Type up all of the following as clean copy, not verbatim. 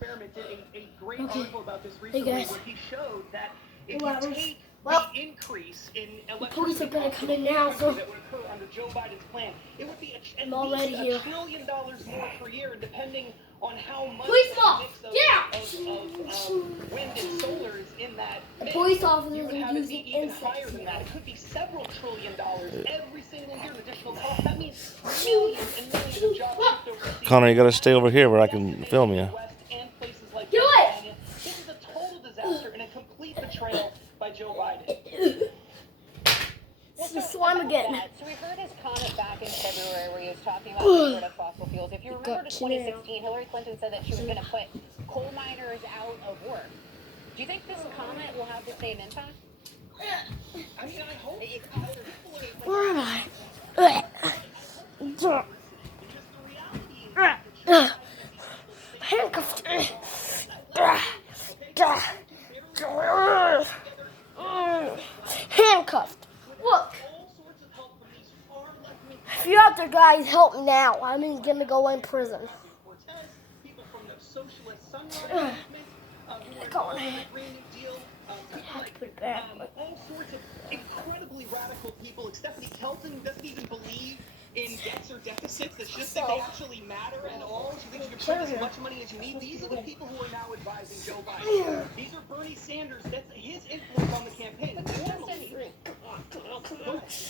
Experiment did a great article about this recently where he showed that if you take Well, the increase in the police are going to come in now, so that would occur under Joe Biden's plan, it would be at I'm already least here. $1 trillion more per year, depending on how much Police mix off! of wind and solar is in that The mix. police You officers would are have it using be even insects higher than now. that. It could be several $1 trillion every single year in additional cost. That means millions and millions of jobs shipped overseas. Connor, you gotta stay over here where I can film you. Do it! This is a total disaster and a complete betrayal by Joe Biden. It's the slime again. So we heard his comment back in February where he was talking about getting rid of fossil fuels. If you remember to 2016, Hillary Clinton said that she was going to put coal miners out of work. Do you think this comment will have the same impact? I mean, I hope. Where am I? Handcuffed. Handcuffed. Look. If you're out there, guys, help now. I'm gonna go in prison. People from the socialist sunrise movement, Go ahead. Green New Deal, Have to put it back. all sorts of incredibly radical people. Like Stephanie Kelton doesn't even believe in debts or deficits. It's just that they actually matter at all. She thinks you can print as much money as you need. These are the people who are now advising Joe Biden. These are Bernie Sanders. That's his influence on the campaign.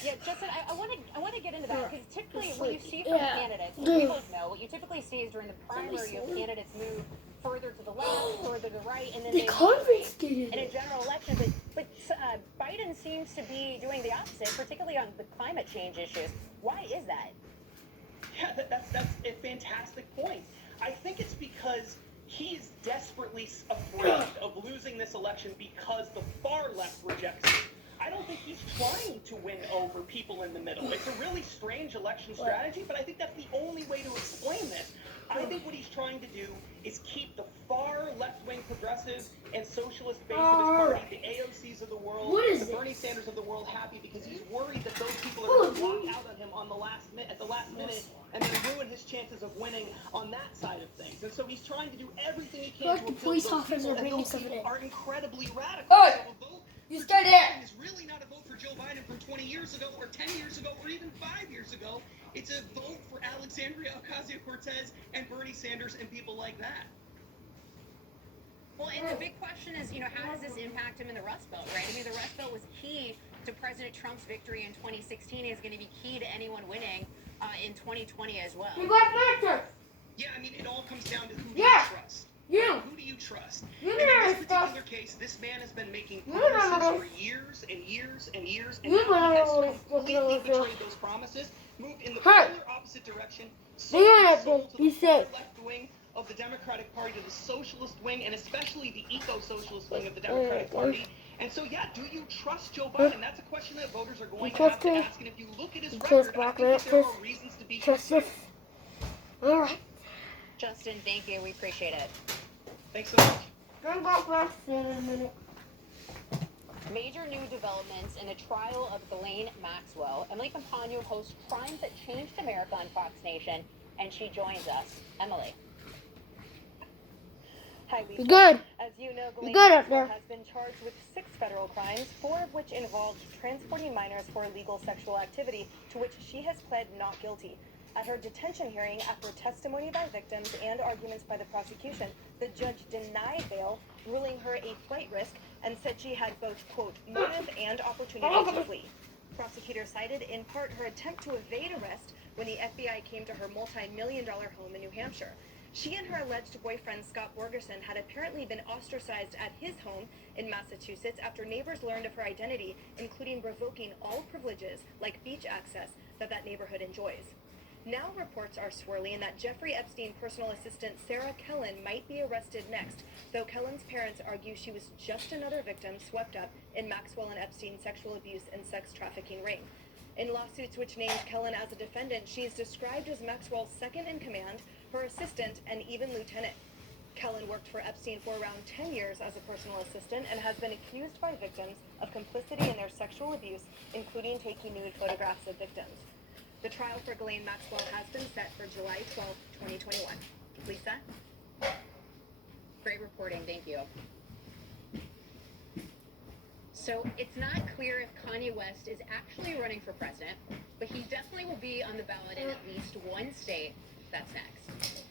Yeah, Justin, I want to get into that because typically what you see from candidates, we both know, what you typically see is during the primary, you have candidates move further to the left, further to the right, and then The they confiscated in a it. general election. But Biden seems to be doing the opposite, particularly on the climate change issues. Why is that? Yeah, that's a fantastic point. I think it's because he's desperately afraid of losing this election because the far left rejects him. I don't think he's trying to win over people in the middle. It's a really strange election strategy, but I think that's the only way to explain this. I think what he's trying to do is keep the far left-wing progressive and socialist base of his party, the AOCs of the world, the Bernie Sanders of the world, happy because he's worried that those people are going to walk out on him on at the last minute and then ruin his chances of winning on that side of things. And so he's trying to do everything he can to The appeal police to those officers people, are and bringing those stuff people in. are incredibly radical. Hey! So a vote You for stay Joe there. Biden is really not a vote for Joe Biden from 20 years ago or 10 years ago or even 5 years ago. It's a vote for Alexandria Ocasio-Cortez and Bernie Sanders and people like that. Well, and the big question is, how does this impact him in the Rust Belt, right? I mean, the Rust Belt was key to President Trump's victory in 2016. It's going to be key to anyone winning in 2020 as well. You got matches. Yeah, I mean, it all comes down to who do Yeah. you trust. You. Who do you trust? You And in know this stuff. particular case, this man has been making You know promises this. for years and years and years, and You now he has know this. completely betrayed those promises, moved in the Hey. polar opposite direction, You know sold this. to You the said. left wing of the Democratic Party, to the socialist wing, and especially the eco-socialist wing of the Democratic Party. And so, yeah, do you trust Joe Biden? That's a question that voters are going to have to ask. And if you look at his record, I think that there are reasons to be concerned. All right. Justin, thank you. We appreciate it. Thanks so much. Bring back last in a minute. Major new developments in the trial of Ghislaine Maxwell. Emily Compagno hosts Crimes That Changed America on Fox Nation, and she joins us. Emily. Hi, Lisa. Good. As you know, Good Ghislaine up there. Maxwell has been charged with 6 federal crimes, 4 of which involved transporting minors for illegal sexual activity, to which she has pled not guilty. At her detention hearing, after testimony by victims and arguments by the prosecution, the judge denied bail, ruling her a flight risk, and said she had both, quote, motive and opportunity to flee. Prosecutors cited in part her attempt to evade arrest when the FBI came to her multi-million-dollar home in New Hampshire. She and her alleged boyfriend, Scott Borgerson, had apparently been ostracized at his home in Massachusetts after neighbors learned of her identity, including revoking all privileges, like beach access, that neighborhood enjoys. Now reports are swirling that Jeffrey Epstein personal assistant Sarah Kellen might be arrested next, though Kellen's parents argue she was just another victim swept up in Maxwell and Epstein's sexual abuse and sex trafficking ring. In lawsuits which named Kellen as a defendant, she is described as Maxwell's second in command, her assistant, and even lieutenant. Kellen worked for Epstein for around 10 years as a personal assistant and has been accused by victims of complicity in their sexual abuse, including taking nude photographs of victims. The trial for Ghislaine Maxwell has been set for July 12, 2021. Lisa? Great reporting. Thank you. So it's not clear if Kanye West is actually running for president, but he definitely will be on the ballot in at least one state. That's next.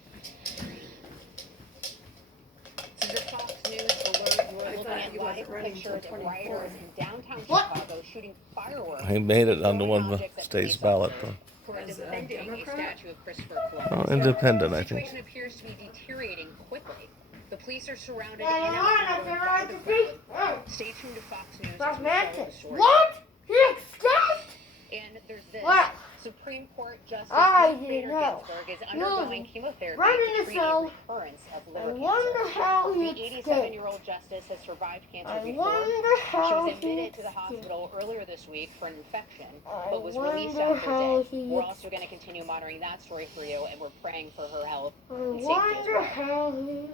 This is a Fox News alert. We're looking at live pictures of rioters in downtown Chicago shooting fireworks. He made it onto one of the state's ballot, though. Who are defending a statue of Christopher Columbus. Oh, independent, I The think. situation appears to be deteriorating quickly. The police are surrounded in and out by the crowd. Stay tuned to Fox News. That's to follow the Mantis. story. What? He escaped? And there's this. What? Supreme Court Justice I Ruth didn't Bader know. Ginsburg is undergoing chemotherapy Right in to the treat a cell. recurrence of I liver wonder cancer. how he The escaped. 87-year-old justice has survived cancer I before. wonder She how was he admitted to the escaped. hospital earlier this week for an infection, I but was released wonder after how death. he We're also going to continue monitoring that story for you, and we're praying for her health I and safety as wonder well. how he.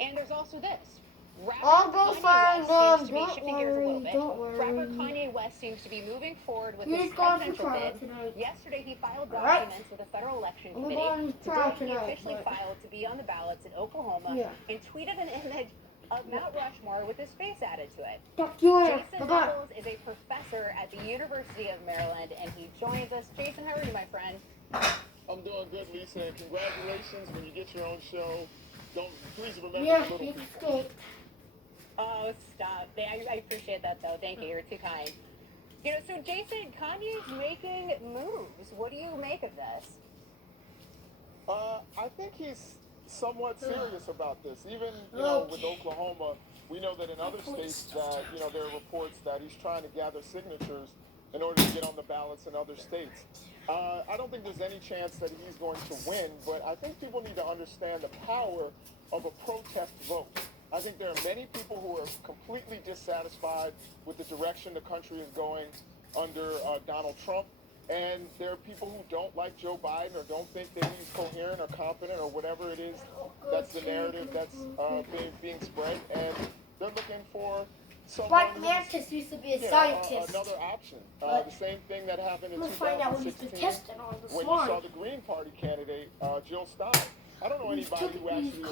And there's also this. Rapper I'll go Kanye find West seems to be them. shifting gears a little bit. Don't worry. Rapper Kanye West seems to be moving forward with He's his going to presidential trial bid. tonight. Yesterday, he filed Alright. documents with the Federal Election We're Committee. going to trial Today, he tonight, officially but- filed to be on the ballots in Oklahoma Yeah. and tweeted an image of Mount Rushmore with his face added to it. Talk to you later. Jason Bye-bye. Nichols is a professor at the University of Maryland, and he joins us. Jason, how are you, my friend? I'm doing good, Lisa, and congratulations when you get your own show. Please remember Yeah, the little he people. escaped. Oh, stop. I appreciate that, though. Thank you. You're too kind. You know, so Jason, Kanye's making moves. What do you make of this? I think he's somewhat serious about this. Even, with Oklahoma, we know that in other states that, there are reports that he's trying to gather signatures in order to get on the ballots in other states. I don't think there's any chance that he's going to win, but I think people need to understand the power of a protest vote. I think there are many people who are completely dissatisfied with the direction the country is going under Donald Trump. And there are people who don't like Joe Biden or don't think that he's coherent or competent or whatever it is. That's the narrative that's being spread. And they're looking for someone Black who's, Mantis used to be a you know, scientist. another option. But The same thing that happened in We'll find out when he's 2016 tested on this when you saw one. the Green Party candidate, Jill Stein. I don't know anybody who actually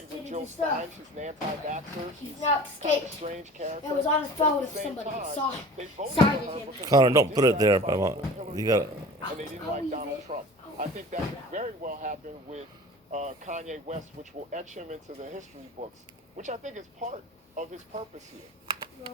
agreed with Jill Stein. She's an anti-vaxxer. He's She's not kind of a escaped. strange character. It was on his But at phone the if same somebody time, saw it. they voted Cited for her him. because Connor, they don't put it there. dissatisfied with Hillary You got. Clinton, and they didn't like Donald Trump. I think that could very well happen with Kanye West, which will etch him into the history books, which I think is part of his purpose here.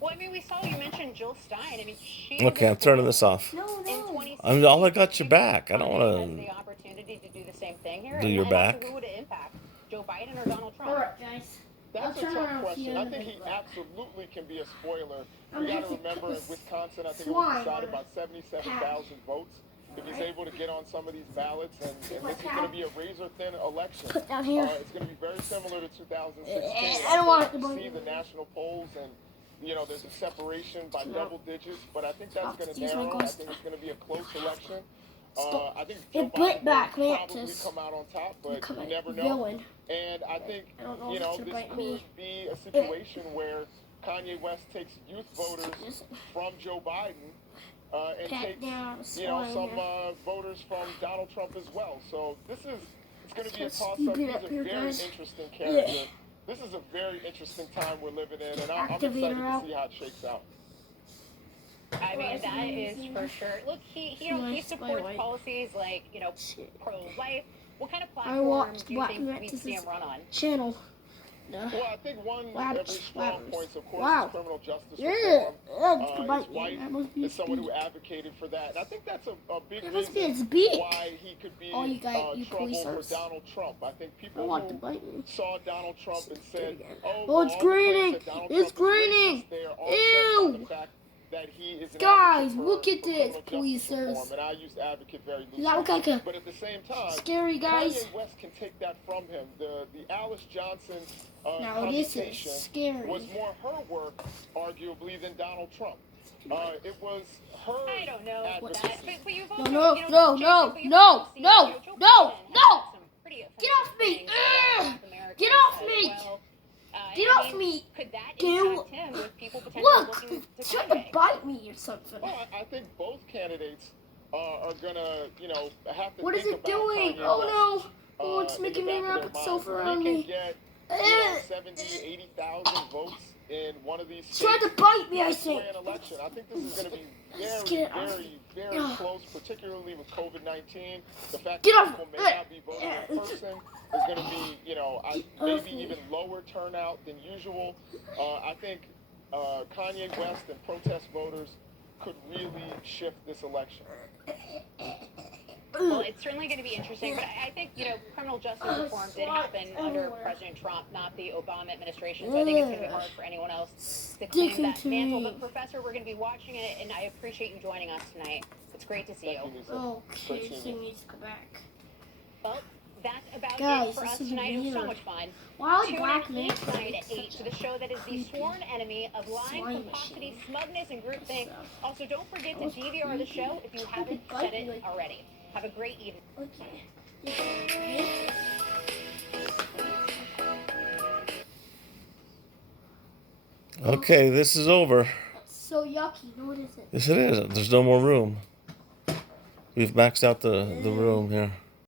Well, I mean, we saw you mentioned Jill Stein. I mean, she. Okay, I'm turning this off. No, In no. 2016, All I got your back. I don't Kanye wanna has the opportunity to do the same thing here. do and your also, back. who would it impact? Joe Biden or Donald Trump? Alright, guys. That's I'll a turn tough around question. here I in a think he minute. absolutely can be a spoiler. I'm We got gonna to have to remember put in this Wisconsin, I think it slime was decided on about 77,000 votes. If he's able to get on some of these ballots, and this is going to be a razor-thin election. Put down here. It's going to be very similar to 2016. I don't want it to You bite see me. the national polls, and there's a separation by double digits, but I think that's going to Use my narrow. I ghost. think it's going to be a close election. Stop. I think It Joe bit Biden back, will probably Mantis. come out on top, but Come you on, never know. villain. And I think, I don't know if it's this gonna bite could me. be a situation where Kanye West takes youth voters from Joe Biden and Pat takes, down, some slime voters from Donald Trump as well. So it's going to be a So toss-up. stupid He's up a here, very guys. interesting character. This is a very interesting time we're living in, and I'm excited Activator to out. see how it shakes out. I mean, that is for sure. Look, he supports policies like, pro-life. What kind of I platform watched do you Black think we'd Mantis' see him run on? channel. No. Well, I think one Wow. of his strong points, of course, Wow. is criminal justice Yeah, reform. that's the His bite. wife That must be is someone who speed. advocated for that. And I think that's a big That must be reason its beak. why he could be Oh, you guys, you trouble for policers. Donald Trump. I think I people want to who bite me. saw Donald Trump and said, Oh, it's all the claims greening. that Donald It's Trump is greening. racist, they are all set on Ew. the fact that he is an Guys, advocate look for at this, criminal justice policers. reform, and I use advocate very loosely. That look like a But at the same time, scary, guys. Kanye West can take that from him. The Alice Johnson Now this is commutation scary. was more her work, arguably, than Donald Trump. It was her I don't know advocacy. that, but you've No, also, no, Jason, no, but you've no, also seen, no, Joe no, Biden has no. said some pretty Get off offensive me. things about Ugh. Americans Get off as me. well. Get I off mean, me. Could that Dude. impact him with people potentially Look, looking to trying to Kanye? bite me or something. Well, I think both candidates are gonna, have to What is think it about doing? Kanye West. Oh Oh, it's in making the me back wrap of their itself minds. If around he me. can get 70, 80,000 votes in one of these It's trying states, to bite me, I to sway think. an election. I think this is going to be Let's very, get it off. very close, particularly with COVID-19. The fact Get that off. people may not be voting in person is going to be, maybe even lower turnout than usual. I think Kanye West and protest voters could really shift this election. Well, it's certainly going to be interesting, but I think, criminal justice reform did happen under President Trump, not the Obama administration, so I think it's going to be hard for anyone else to claim that mantle. But, Professor, we're going to be watching it, and I appreciate you joining us tonight. It's great to see you. Okay, so he needs to go back. Well, that's about Guys, it for us this is tonight. It was so weird. much fun. Why Tune black in man each night at such 8 to the show that is the creepy sworn enemy of lying, slime pomposity, machine? smugness, and groupthink. So, Also, don't forget to that was DVR the creepy. show if you haven't bite said me it like- already. Have a great evening. Okay. Okay, this is over. That's so yucky. No, what is it? Yes, it is. There's no more room. We've maxed out the room here.